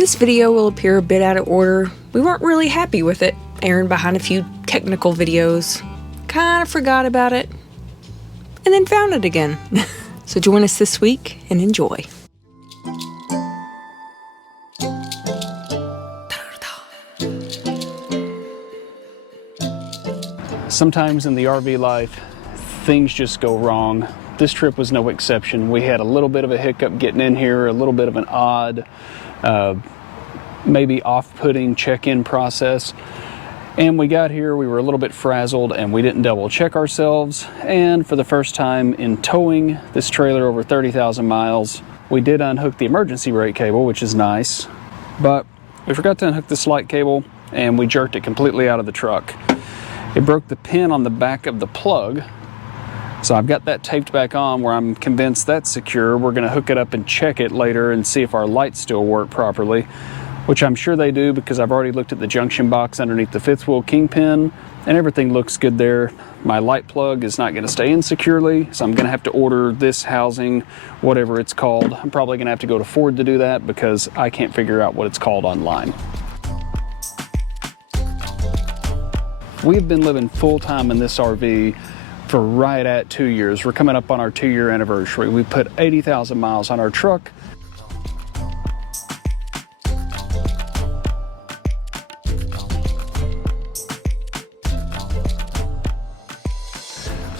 This video will appear a bit out of order. We weren't really happy with it, airing behind a few technical videos. Kinda forgot about it, and then found it again. So join us this week and enjoy. Sometimes in the RV life, things just go wrong. This trip was no exception. We had a little bit of a hiccup getting in here, a little bit of an odd, maybe off-putting check-in process. And we got here, we were a little bit frazzled and we didn't double check ourselves. And for the first time in towing this trailer over 30,000 miles, we did unhook the emergency brake cable, which is nice. But we forgot to unhook the light cable and we jerked it completely out of the truck. It broke the pin on the back of the plug. So I've got that taped back on where I'm convinced that's secure. We're gonna hook it up and check it later and see if our lights still work properly, which I'm sure they do because I've already looked at the junction box underneath the fifth wheel kingpin and everything looks good there. My light plug is not gonna stay in securely, so I'm gonna have to order this housing, whatever it's called. I'm probably gonna have to go to Ford to do that because I can't figure out what it's called online. We've been living full-time in this RV for right at 2 years. We're coming up on our 2-year anniversary. We put 80,000 miles on our truck.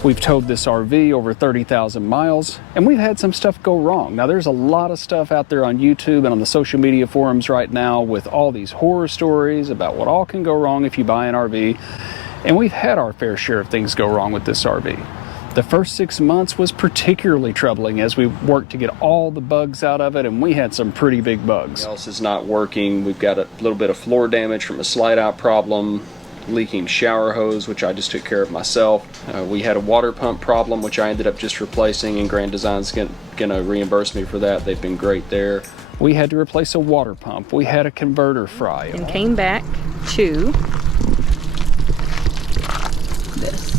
We've towed this RV over 30,000 miles, and we've had some stuff go wrong. Now, there's a lot of stuff out there on YouTube and on the social media forums right now with all these horror stories about what all can go wrong if you buy an RV, and we've had our fair share of things go wrong with this RV. The first 6 months was particularly troubling as we worked to get all the bugs out of it, and we had some pretty big bugs. Else is not working. We've got a little bit of floor damage from a slide-out problem, leaking shower hose, which I just took care of myself. We had a water pump problem, which I ended up just replacing, and Grand Design's gonna reimburse me for that. They've been great there. We had to replace a water pump. We had a converter fry. And came back to this.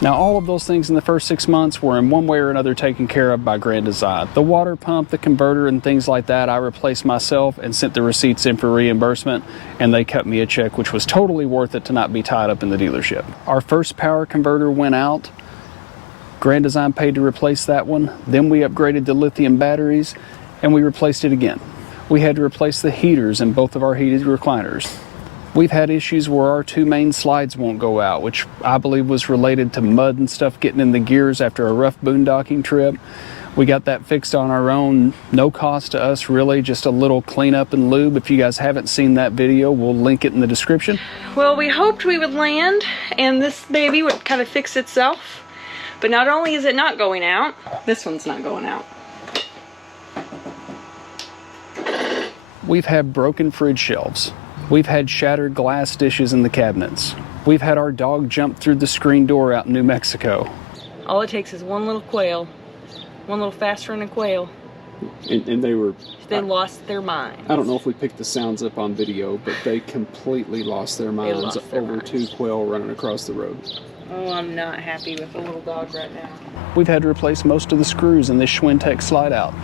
Now, all of those things in the first 6 months were in one way or another taken care of by Grand Design. The water pump, the converter, and things like that, I replaced myself and sent the receipts in for reimbursement, and they cut me a check, which was totally worth it to not be tied up in the dealership. Our first power converter went out. Grand Design paid to replace that one. Then we upgraded the lithium batteries, and we replaced it again. We had to replace the heaters in both of our heated recliners. We've had issues where our 2 main slides won't go out, which I believe was related to mud and stuff getting in the gears after a rough boondocking trip. We got that fixed on our own, no cost to us really, just a little cleanup and lube. If you guys haven't seen that video, we'll link it in the description. Well, we hoped we would land and this baby would kind of fix itself. But not only is it not going out, this one's not going out. We've had broken fridge shelves. We've had shattered glass dishes in the cabinets. We've had our dog jump through the screen door out in New Mexico. All it takes is one little quail, one little fast running quail. And they were... They lost their mind. I don't know if we picked the sounds up on video, but they completely lost their minds over 2 quail running across the road. Oh, I'm not happy with the little dog right now. We've had to replace most of the screws in this Schwintek slide out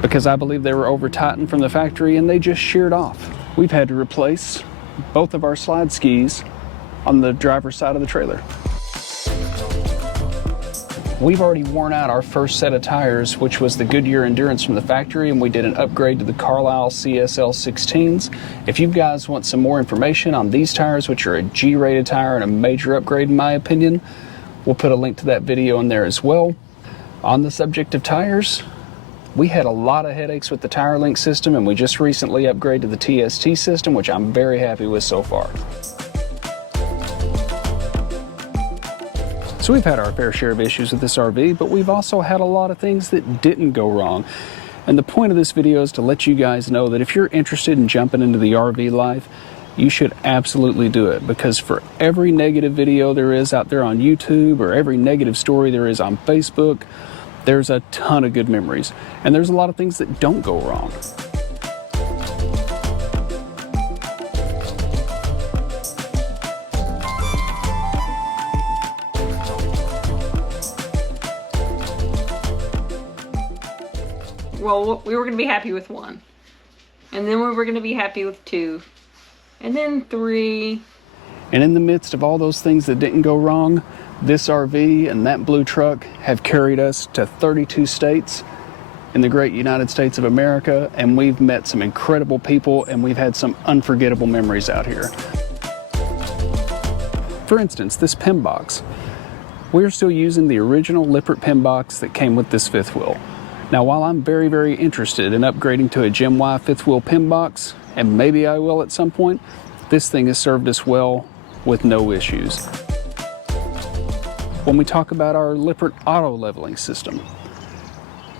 because I believe they were over tightened from the factory and they just sheared off. We've had to replace both of our slide skis on the driver's side of the trailer. We've already worn out our first set of tires, which was the Goodyear Endurance from the factory, and we did an upgrade to the Carlisle CSL 16s. If you guys want some more information on these tires, which are a G-rated tire and a major upgrade in my opinion, we'll put a link to that video in there as well. On the subject of tires, we had a lot of headaches with the tire link system, and we just recently upgraded to the TST system, which I'm very happy with so far. So we've had our fair share of issues with this RV, but we've also had a lot of things that didn't go wrong. And the point of this video is to let you guys know that if you're interested in jumping into the RV life, you should absolutely do it, because for every negative video there is out there on YouTube or every negative story there is on Facebook, there's a ton of good memories, and there's a lot of things that don't go wrong. well, we were going to be happy with 1. And then we were going to be happy with 2. And then 3. And in the midst of all those things that didn't go wrong, this RV and that blue truck have carried us to 32 states in the great United States of America, and we've met some incredible people, and we've had some unforgettable memories out here. For instance, this PIM box. We're still using the original LECTRIC PIM box that came with this fifth wheel. Now, while I'm very, very interested in upgrading to a Gen Y fifth wheel PIM box, and maybe I will at some point, this thing has served us well with no issues. When we talk about our LECTRIC auto leveling system,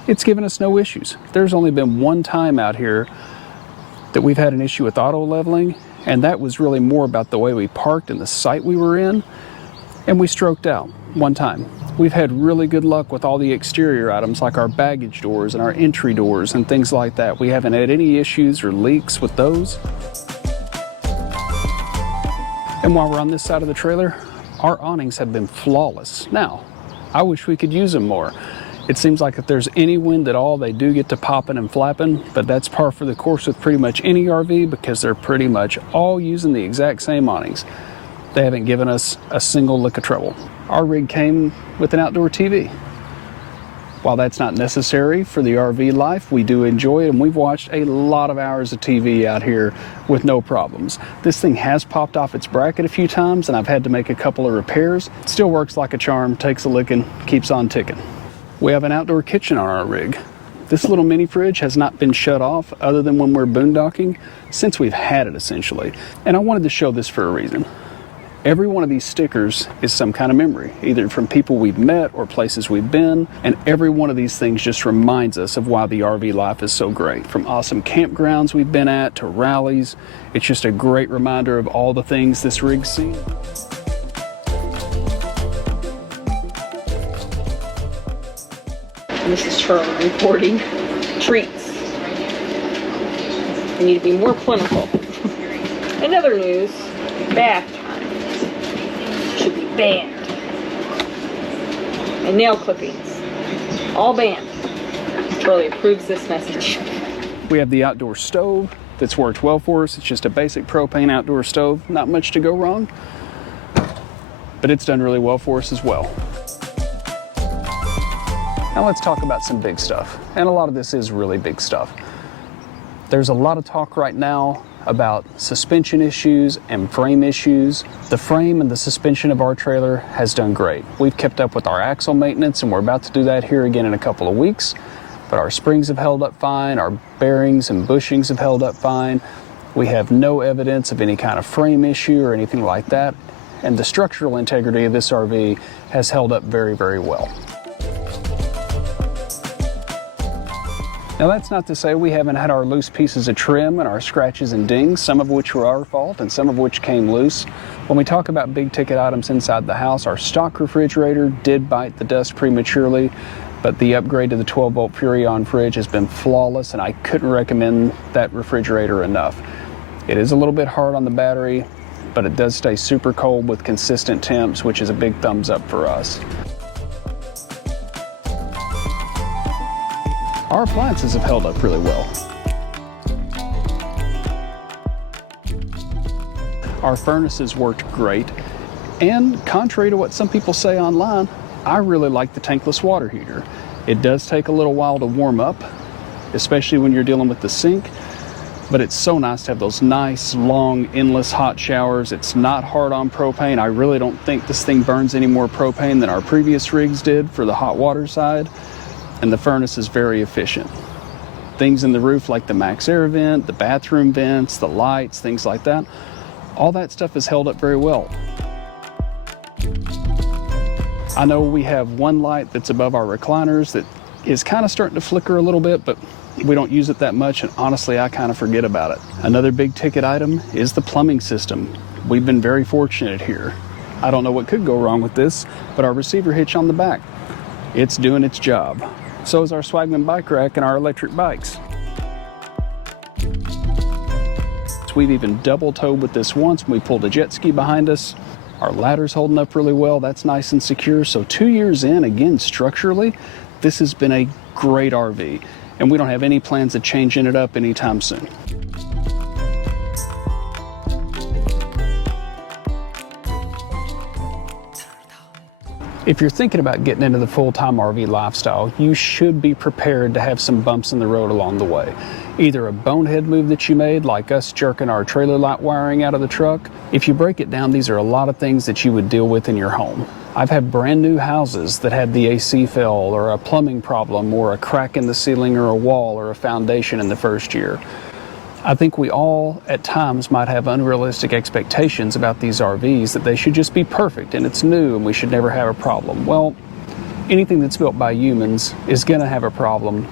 it's given us no issues. There's only been one time out here that we've had an issue with auto leveling, and that was really more about the way we parked and the site we were in, and we stroked out one time. We've had really good luck with all the exterior items like our baggage doors and our entry doors and things like that. We haven't had any issues or leaks with those. And while we're on this side of the trailer, our awnings have been flawless. Now, I wish we could use them more. It seems like if there's any wind at all, they do get to popping and flapping, but that's par for the course with pretty much any RV because they're pretty much all using the exact same awnings. They haven't given us a single lick of trouble. Our rig came with an outdoor TV. While that's not necessary for the RV life, we do enjoy it, and we've watched a lot of hours of TV out here with no problems. This thing has popped off its bracket a few times, and I've had to make a couple of repairs. It still works like a charm, takes a licking, keeps on ticking. We have an outdoor kitchen on our rig. This little mini fridge has not been shut off other than when we're boondocking since we've had it essentially. And I wanted to show this for a reason. Every one of these stickers is some kind of memory, either from people we've met or places we've been, and every one of these things just reminds us of why the RV life is so great. From awesome campgrounds we've been at to rallies, it's just a great reminder of all the things this rig's seen. This is Charlie reporting treats. They need to be more plentiful. In other news, bath time should be banned. And nail clippings, all banned. Charlie approves this message. We have the outdoor stove that's worked well for us. It's just a basic propane outdoor stove. Not much to go wrong, but it's done really well for us as well. Now let's talk about some big stuff. And a lot of this is really big stuff. There's a lot of talk right now about suspension issues and frame issues. The frame and the suspension of our trailer has done great. We've kept up with our axle maintenance, and we're about to do that here again in a couple of weeks. But our springs have held up fine, our bearings and bushings have held up fine. We have no evidence of any kind of frame issue or anything like that. And the structural integrity of this RV has held up very, very well. Now that's not to say we haven't had our loose pieces of trim and our scratches and dings, some of which were our fault and some of which came loose. When we talk about big ticket items inside the house, our stock refrigerator did bite the dust prematurely, but the upgrade to the 12-volt Furrion fridge has been flawless, and I couldn't recommend that refrigerator enough. It is a little bit hard on the battery, but it does stay super cold with consistent temps, which is a big thumbs up for us. Our appliances have held up really well. Our furnaces worked great, and contrary to what some people say online, I really like the tankless water heater. It does take a little while to warm up, especially when you're dealing with the sink, but it's so nice to have those nice, long, endless hot showers. It's not hard on propane. I really don't think this thing burns any more propane than our previous rigs did for the hot water side. And the furnace is very efficient. Things in the roof like the max air vent, the bathroom vents, the lights, things like that, all that stuff has held up very well. I know we have one light that's above our recliners that is kind of starting to flicker a little bit, but we don't use it that much, and honestly, I kind of forget about it. Another big ticket item is the plumbing system. We've been very fortunate here. I don't know what could go wrong with this, but our receiver hitch on the back, it's doing its job. So is our Swagman bike rack and our electric bikes. We've even double towed with this once when we pulled a jet ski behind us. Our ladder's holding up really well. That's nice and secure. So 2 years in, again, structurally, this has been a great RV. and we don't have any plans of changing it up anytime soon. If you're thinking about getting into the full-time RV lifestyle, you should be prepared to have some bumps in the road along the way. Either a bonehead move that you made, like us jerking our trailer light wiring out of the truck. If you break it down, these are a lot of things that you would deal with in your home. I've had brand new houses that had the AC fail, or a plumbing problem, or a crack in the ceiling, or a wall, or a foundation in the first year. I think we all, at times, might have unrealistic expectations about these RVs, that they should just be perfect and it's new and we should never have a problem. Well, anything that's built by humans is going to have a problem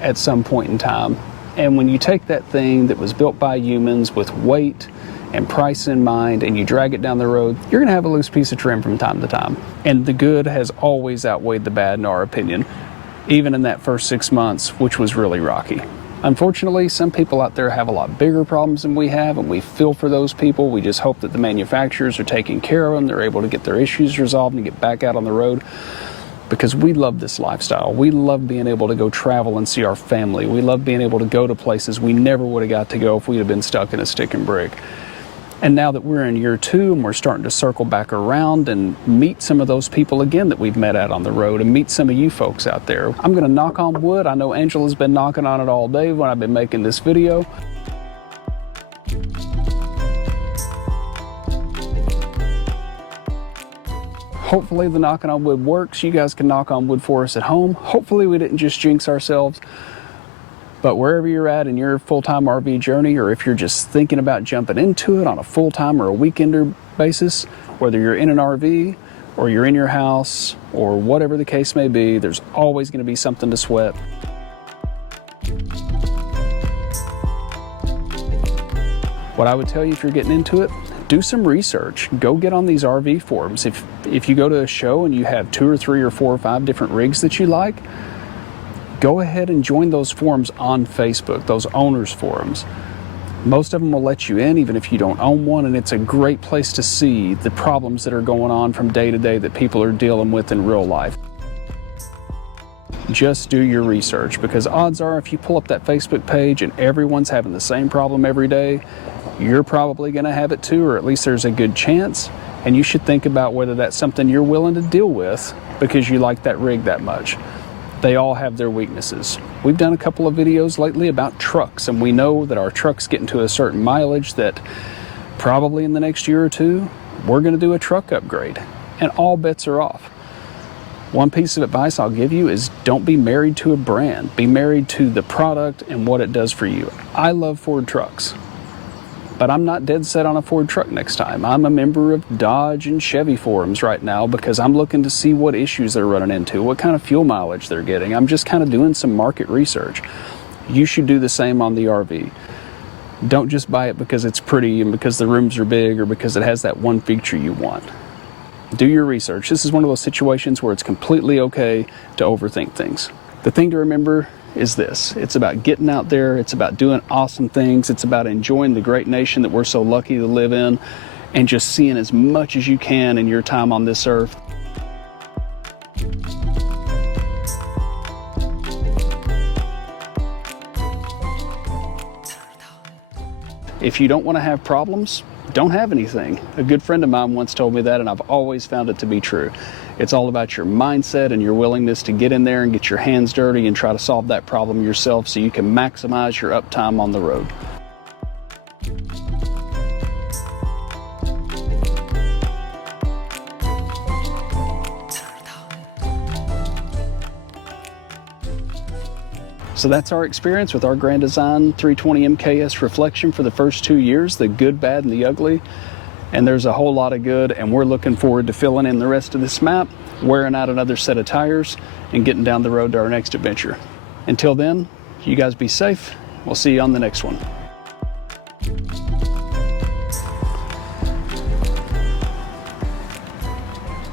at some point in time. And when you take that thing that was built by humans with weight and price in mind and you drag it down the road, you're going to have a loose piece of trim from time to time. And the good has always outweighed the bad in our opinion, even in that first 6 months, which was really rocky. Unfortunately, some people out there have a lot bigger problems than we have, and we feel for those people. We just hope that the manufacturers are taking care of them, they're able to get their issues resolved and get back out on the road, because we love this lifestyle. We love being able to go travel and see our family. We love being able to go to places we never would have got to go if we'd have been stuck in a stick and brick. And now that we're in year 2 and we're starting to circle back around and meet some of those people again that we've met out on the road, and meet some of you folks out there. I'm going to knock on wood. I know Angela's been knocking on it all day when I've been making this video. Hopefully the knocking on wood works. You guys can knock on wood for us at home. Hopefully we didn't just jinx ourselves. But wherever you're at in your full-time RV journey, or if you're just thinking about jumping into it on a full-time or a weekender basis, whether you're in an RV or you're in your house or whatever the case may be, there's always going to be something to sweat. What I would tell you if you're getting into it, do some research. Go get on these RV forums. If you go to a show and you have 2 or 3 or 4 or 5 different rigs that you like, go ahead and join those forums on Facebook, those owners forums. Most of them will let you in even if you don't own one, and it's a great place to see the problems that are going on from day to day that people are dealing with in real life. Just do your research, because odds are if you pull up that Facebook page and everyone's having the same problem every day, you're probably going to have it too, or at least there's a good chance, and you should think about whether that's something you're willing to deal with because you like that rig that much. They all have their weaknesses. We've done a couple of videos lately about trucks, and we know that our truck's getting to a certain mileage that probably in the next year or 2, we're going to do a truck upgrade, and all bets are off. One piece of advice I'll give you is don't be married to a brand. Be married to the product and what it does for you. I love Ford trucks, but I'm not dead set on a Ford truck next time. I'm a member of Dodge and Chevy forums right now because I'm looking to see what issues they're running into, what kind of fuel mileage they're getting. I'm just kind of doing some market research. You should do the same on the RV. Don't just buy it because it's pretty and because the rooms are big or because it has that one feature you want. Do your research. This is one of those situations where it's completely okay to overthink things. The thing to remember is this: it's about getting out there, it's about doing awesome things, it's about enjoying the great nation that we're so lucky to live in, and just seeing as much as you can in your time on this earth. If you don't want to have problems, don't have anything. A good friend of mine once told me that, and I've always found it to be true. It's all about your mindset and your willingness to get in there and get your hands dirty and try to solve that problem yourself so you can maximize your uptime on the road. So that's our experience with our Grand Design 320 MKS Reflection for the first 2 years, the good, bad, and the ugly. And there's a whole lot of good, and we're looking forward to filling in the rest of this map, wearing out another set of tires, and getting down the road to our next adventure. Until then, you guys be safe. We'll see you on the next one.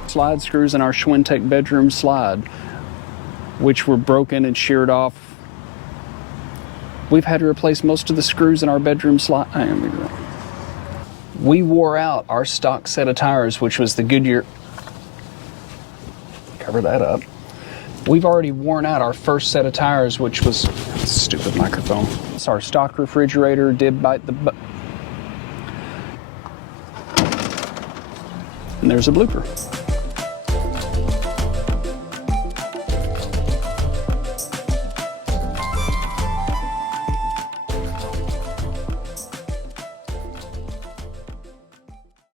Slide screws in our Schwintek bedroom slide, which were broken and sheared off. We've had to replace most of the screws in our bedroom slide. We wore out our stock set of tires, which was the Goodyear. Cover that up. We've already worn out our first set of tires, which was, stupid microphone. It's our stock refrigerator did bite the butt. And there's a blooper.